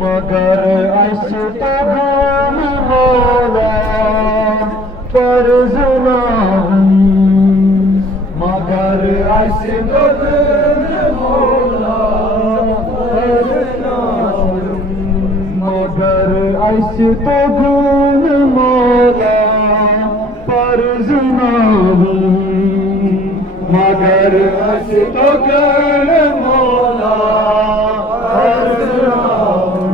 मगर अस तगन मौला फर्ज नाम मगर अस तगन मौला फर्ज नाम मगर अस तगन मौला फर्ज नाम मगर अस तगन मौला फर्ज नाम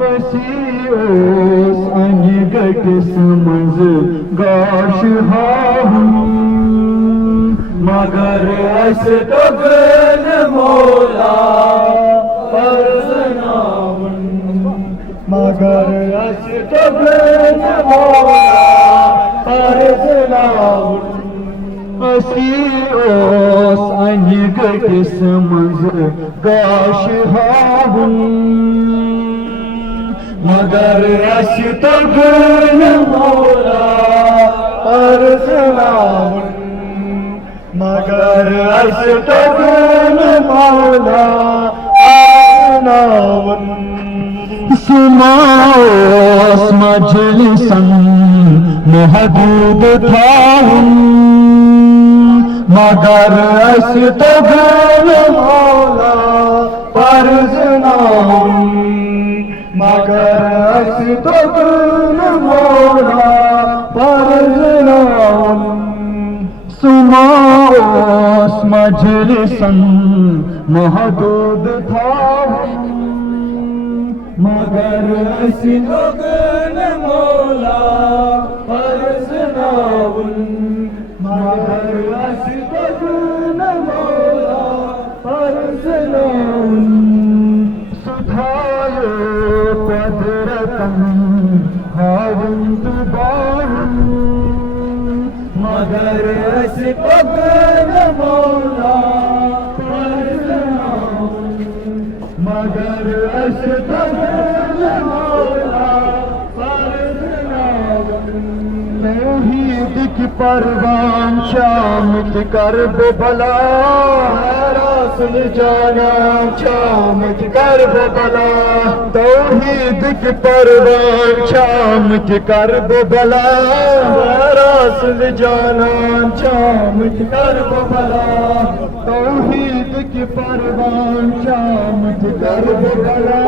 पसीओस अनगट समझ गाश हाहूं मगर अस तगन मौला फर्ज नाम मगर अस तगन मौला फर्ज नाम पसीओस अनगट समझ गाश हाहूं मगर अस तगन मौला फर्ज नाम मगर अस तगन मौला फर्ज नाम सुमाओस मजलिसन महदूद थाहूं मगर अस तगन मौला फर्ज नाम मगर अस तगन मौला फर्ज नाम सुमाओस मजलिसन महदूद थाहूं मगर अस तगन मौला फर्ज नाम मगर अस तगन मौला फर्ज नाम सुधायो पदरतन हावंत बाहूं मगर अस तगन मौला फर्ज नाम मगर अस तगन मौला फर्ज नाम तौहीद की परवान शामित कर बो भला रासुल जाना शामित कर बो भला तौहीद की परवान शामित कर बो भला रासुल जाना शामित कर बो भला तौहीद की परवान शामित कर बो भला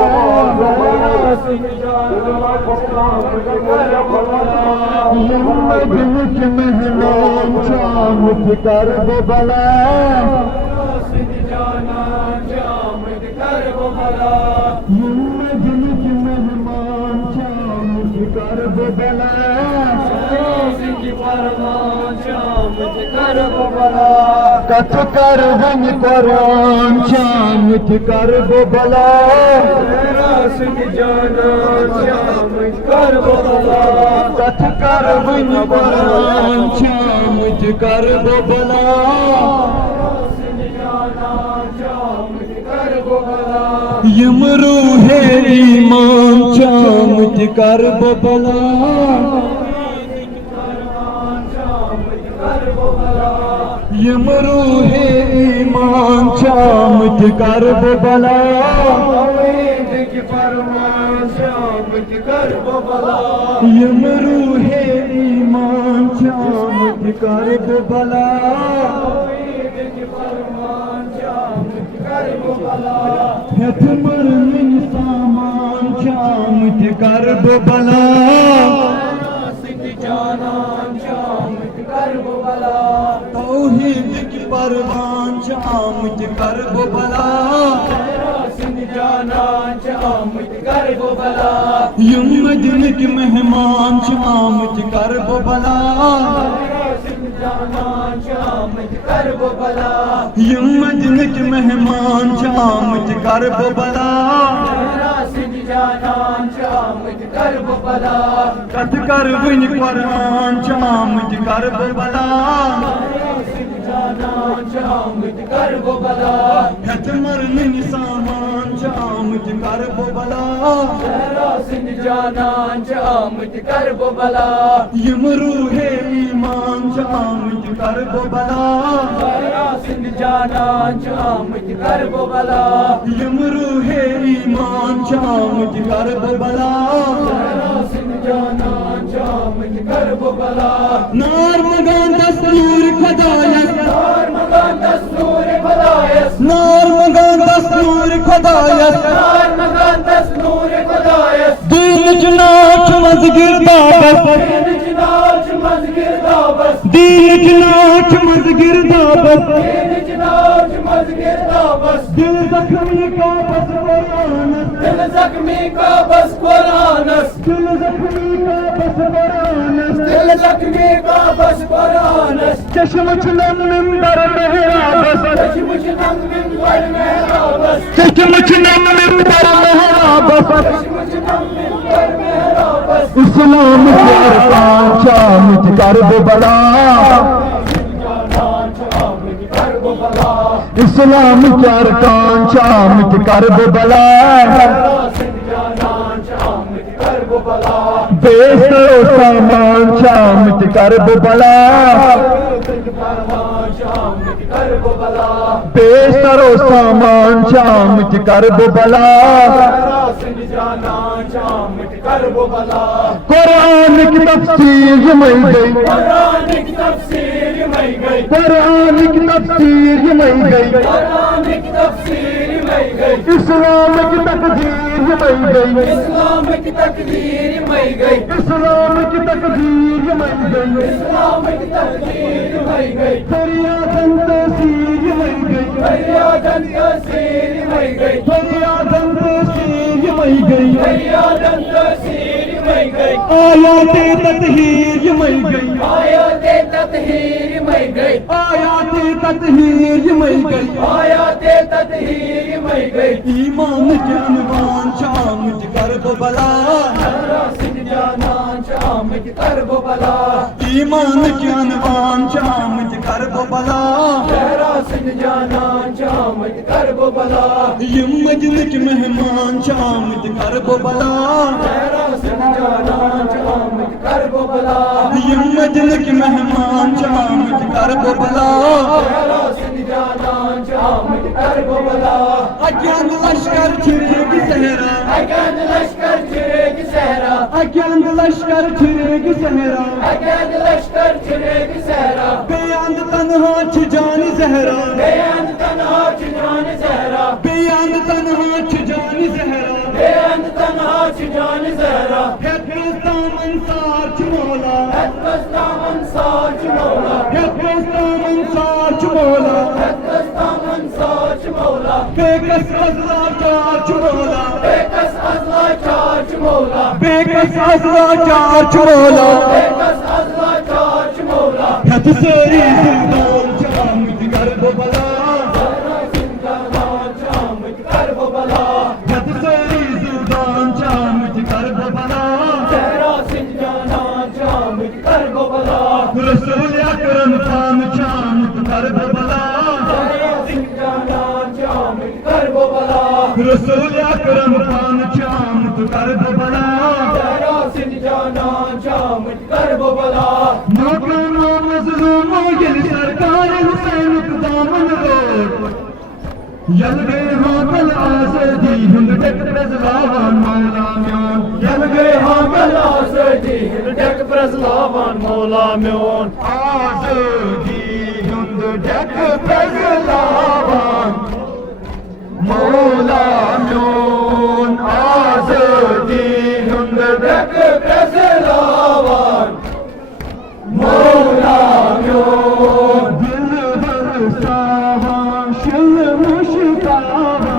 रासुल जाना शामित कर बो भला मजलिस मेहमान शामित कर बो भला जाना शामित कर बो भला मजलिस मेहमान शामित कर बो भला परवान शामित कर बो भला कथ कर वन कुरान शामित कर बो भला रासिक जाना शामित कर बो भला कथ कर वन कुरान शामित कर बो भला यम रूहे ईमान शामित कर बो भला यम रूहे ईमान शामित कर बो भला फरमान शामित कर बो भला यम रूहे ईमान शामित कर बो भला हथ मरमिन सामान शामित कर बो भला तौहीद की परवान शामित कर बो भला जाना शामित कर बो भला यम मजलिस के मेहमान शामित कर बो भला जाना शामित कर बो भला यम मजलिस के मेहमान शामित कर बो भला जाना शामित कर बो भला कथ कर वन कुरान शामित कर बो भला जाना शामित कर बो भला हथ मरमिन सामान शामित आमद कर बो बला सहरा सिंध जानान च आमद कर बो बला यम रूहे ईमान च आमद कर बो बला सहरा सिंध जानान च आमद कर बो बला यम रूहे ईमान च आमद कर बो बला सहरा सिंध जानान च आमद कर बो बला नार मगान दस्तूर खुदायत नार मगान दस्तूर खुदायत नार मगान दस्तूर खुदायत नार मगान दस्तूर खुदायत दीन जनाच मजगिर दाबस दीन जनाच मजगिर दाबस दीन जनाच मजगिर दाबस दीन जनाच मजगिर दाबस दिल जख्मी का बस कुरानस दिल जख्मी का बस कुरानस दिल जख्मी का बस कुरानस दिल जख्मी का बस कुरानस चश्म चनम मिंबर मेहराबस चश्म चनम मिंबर मेहराबस चश्म चनम मिंबर मेहराबस चश्म चनम मिंबर मेहराबस इस्लाम के अरकान चामद कर बो बला इस्लाम के अरकान चामद कर बो बला बेसो सामान चामद कर बो बला बेसरो सामान चामद कर बो बला कुरान की तफसीर मिल गई कुरान की तफसीर मिल गई कुरान की तफसीर मिल गई कुरान की तफसीर मिल गई इस्लाम की तकदीर मिल गई इस्लाम की तकदीर मिल गई इस्लाम की तकदीर मिल गई इस्लाम की तकदीर मिल गई फरियादन तसीर मिल गई फरियादन तसीर मिल गई फरियादन तसीर मिल गई फरियादन तसीर मिल गई आयाते ततहीर मिल गई आयाते ततहीर मिल गई आयाते ततहीर मिल गई आयाते ततहीर मिल गई ईमान के अनवान चामद कर बो बला सहरा सिंध जानान च आमद कर बो बला ईमान के अनवान चामद कर बो बला सहरा सिंध जानान च आमद कर बो बला यम मजलिस के मेहमान चामद कर बो बला सहरा सिंध जानान च आमद कर बो बला यम मजलिस के मेहमान चामद कर बो बला सहरा सिंध जानान च आमद कर बो बला अज्ञान लश्कर छिरेगी सहरा अगन लश्कर चिरेग सहरा अज्ञान लश्कर छिरेगी सहरा अगन लश्कर चिरेग सहरा बेअंत तन्हा जानी जहरा बेअंत तन्हा जान सहरा बेअंत तन्हा जानी जहरा बेअंत तन्हा जान सहरा हेफस्ताम अंसार चमोला हतस्ताम अंसार चमोला हेफस्ताम अंसार चमोला हतस्ताम अंसार चमोला बेकस अज़ला चार चमोला बेकस अज़ला चार चमोला बेकस अज़ला चार चमोला बेकस अज़ला चार चमोला हथ सेरी जिंदान चामद कर बो बला सहरा सिंध जानान च आमद कर बो बला हथ सेरी जिंदान चामद कर बो बला सहरा सिंध जानान च आमद कर बो बला रसूल अकरम खान चामद कर बो बला सहरा सिंध जानान च आमद कर बो बला रसूल अकरम खान चामद कर बो बला सहरा सिंध जानान च आमद कर बो बला मौलाना मजलूमो ये सरकार हुसैन दामन रोड यल गए हाँ कल आज़ादी हिंद टेक प्रजलावान मौला म्योन यल गए हाँ कल आज़ादी हिंद टेक प्रजलावान मौला म्योन आज़ादी हिंद टेक प्रजलावान मौला म्योन आज़ादी हिंद टेक प्रजलावान मौला म्योन दिल बरसावा शिल मुश्तावा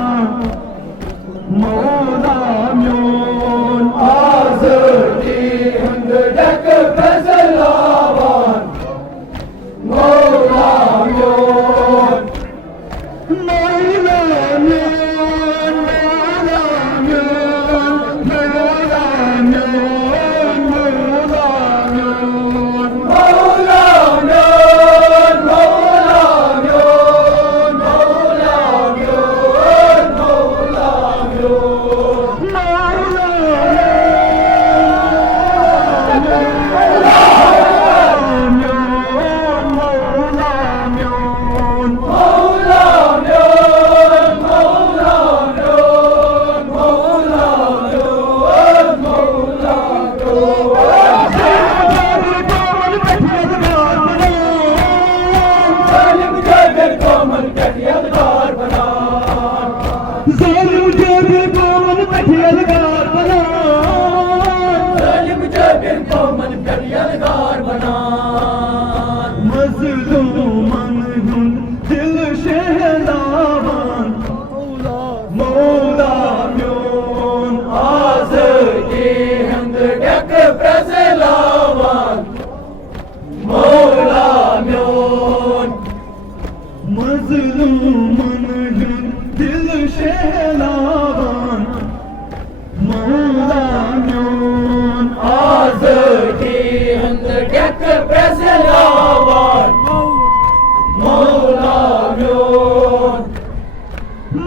मौला म्योन आज़ादी हिंद टेक प्रजलावान मौला म्योन मौला म्योन जालिम जाबिर कौमन पठियलगार बना जालिम जाबिर कौमन पठियलगार बना मज़लूमन हुंद दिल शहलावन मौला म्योन आज़ादी हिंद डक प्रज़लावन मौला म्योन मज़लूमन हुंद दिल शहलावन मौला म्योन आज़ादी हिंद डक प्रज़लावन मौला म्योन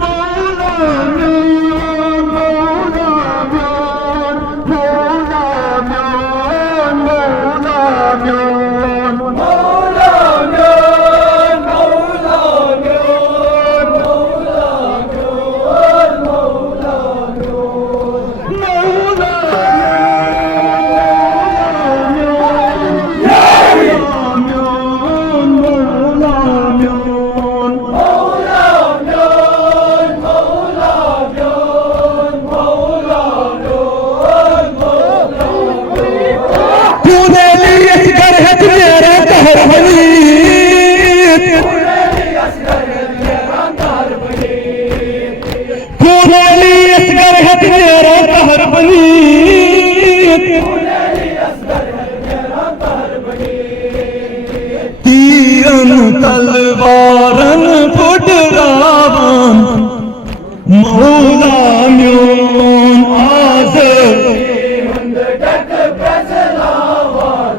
मौला म्योन मौला म्योन मौला म्योन मौला म्योन मौला म्योन मौला म्योन मौला म्योन मौला म्योन मौला म्योन मौला म्योन मौला म्योन मौला म्योन मौला म्योन मौला म्योन तूने लिए कर है तेरा कहर बनी तूने लिए कर है तेरा कहर बनी तीरन तलवारन फुटरावन मौला म्योन आज़ादी हिंद डक प्रज़लावन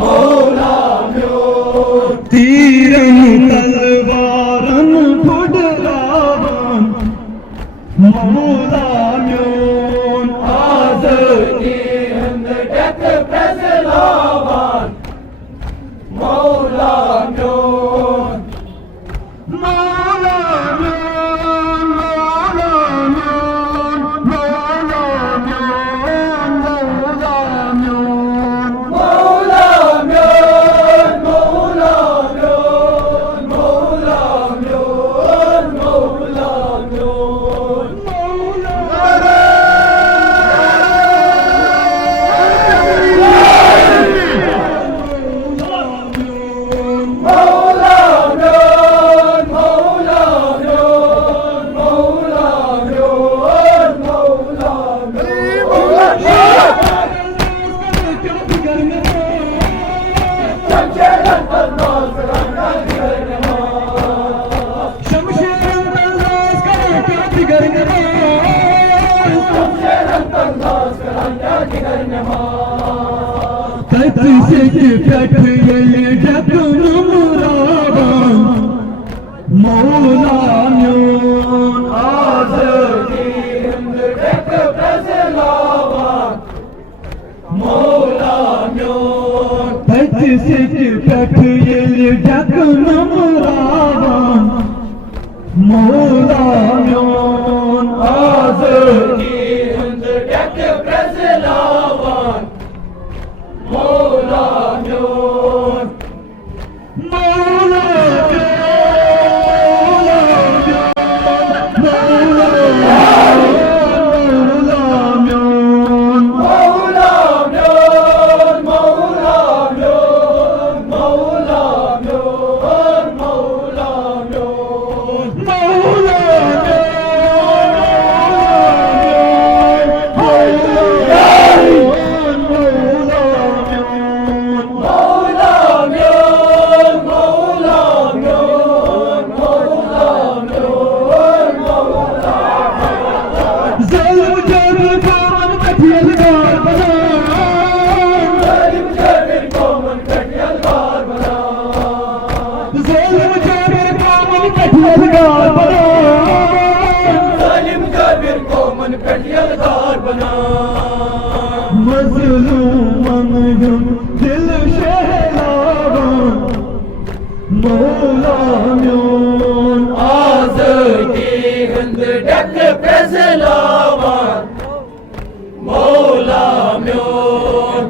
मौला म्योन तीरन तलवारन फुटरावन मौला म्योन आज़ादी हिंद डक प्रज़लावन मौला म्योन मौला म्योन मौला म्योन मौला म्योन मौला म्योन मौला म्योन मौला म्योन मौला म्योन मौला म्योन मौला म्योन मौला म्योन मौला म्योन मौला मौला म्योन आज़ादी हिंद डक प्रज़लावन मौला म्योन मौला म्योन आज़ादी हिंद डक प्रज़लावन मौला म्योन मौला म्योन मौला म्योन मौला म्योन मौला म्योन मौला म्योन मौला मौला म्योन मौला म्योन मौला म्योन मौला ज़ालिम जाबिर कौमन पठियलगार बना जालिम जाबिर कौमन पठियलगार बना ज़ालिम जाबिर कौमन पठियलगार बना जालिम जाबिर कौमन पठियलगार बना मज़लूमन हुंद दिल शहलावन मौला म्योन आज़ादी हिंद डक प्रज़लावन मौला म्योन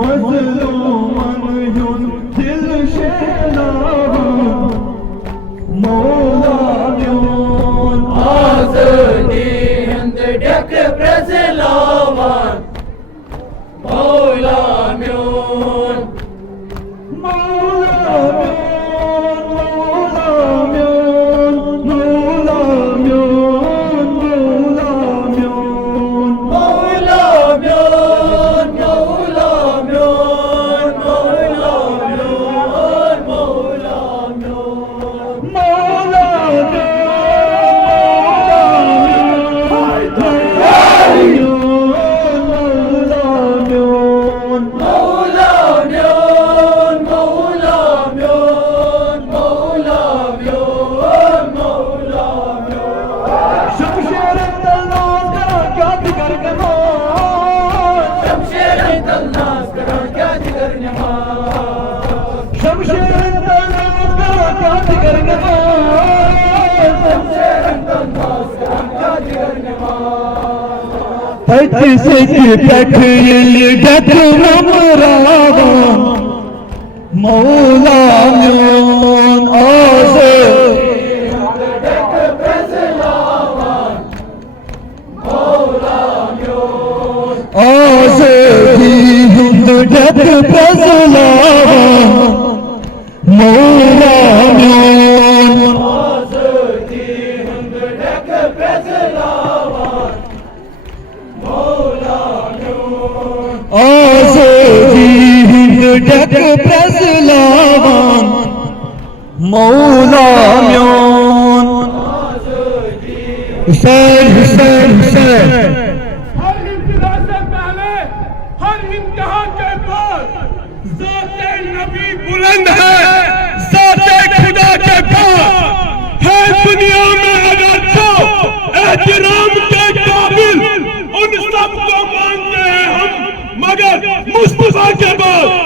मज़लूमन हुंद दिल शहलावन मौला म्योन Patisi petril getirmem Mevlamın ağzı ağzı dihund get prezlavan Mevlamın ağzı dihund get prezlavan ağzı dihund get prezlavan Mevlamın Hüseyin Hüseyin Hüseyin हर इब्तिदा से पहले हर इंतहा के बाद ज़ाते नबी बुलंद है ज़ाते खुदा के पास है दुनिया में अगर तो एहतराम के काबिल उन सब को मानते हैं हम मगर मुस्तफा के बाद